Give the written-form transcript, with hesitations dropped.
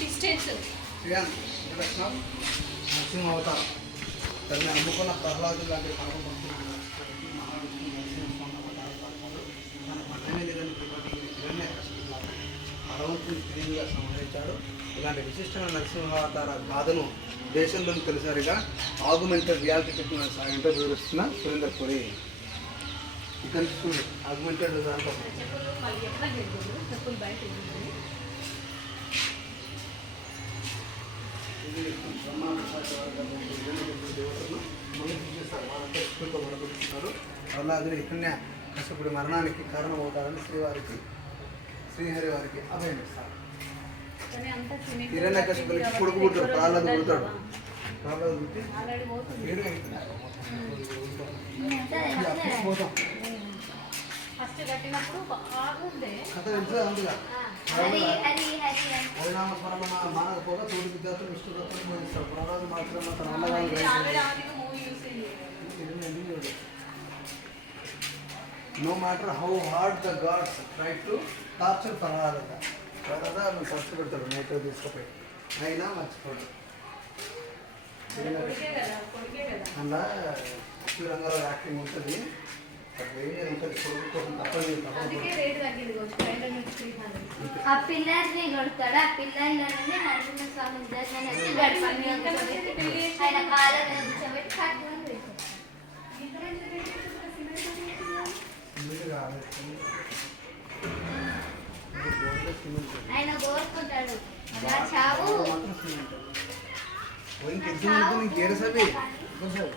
Srikanth introduction Narasimha అవతారం తనని అమ్ముకున్న ప్రహ్లాదు లాంటి పాపం మహావిష్ణు నరసింహస్వామి అవతారం పడతాడు. తన పట్టమే లేదని హిరణ్య కష్టంలాగా భగవంతుని తెలివిగా సంహరించాడు. ఇలాంటి విశిష్టమైన నరసింహావతార గాథను దేశంలోని తొలిసారిగా ఆగ్మెంటెడ్ రియాలిటీ టెక్నాలజీ సాయంతో వివరిస్తున్న సురేందర్ పురి. ఇక్కడ ఆగ్మెంటెడ్ దాంట్లో ప్రహ్లాదుడు ఇక్కడనే కశ్యపుడి మరణానికి కారణమవుతాడని శ్రీహరి వారికి అభయమిస్తారు. హిరణ్య కశ్యపుడికి కొడుకు పుట్టాడు, ప్రహ్లాదు పుడతాడు. ప్రహ్లాదు పుట్టి కథ తెలుసు అందుగా హరినామస్మరణ మానకపోగా తోటి విద్యార్థులు విష్ణుదత్తుని బోధిస్తాడు. ప్రహ్లాదు మాత్రం తన No matter how hard the gods try to torture Prahlada, నువ్వు ఖర్చు పెడతాడు నైట్ తీసుకుపోయి అయినా మర్చిపోడు. అలా శ్రీరంగారావు యాక్టింగ్ ఉంటుంది, ఆ పిల్లర్ని కొడతాడు. ఆ పిల్లర్లోనే నరసింహస్వామి దర్శనం ఆయన కాళ్ళని కూర్చోబెట్టి కట్టుకొని ఆయన కోరుకుంటాడు చావు. ఇంకెందుకు నీకు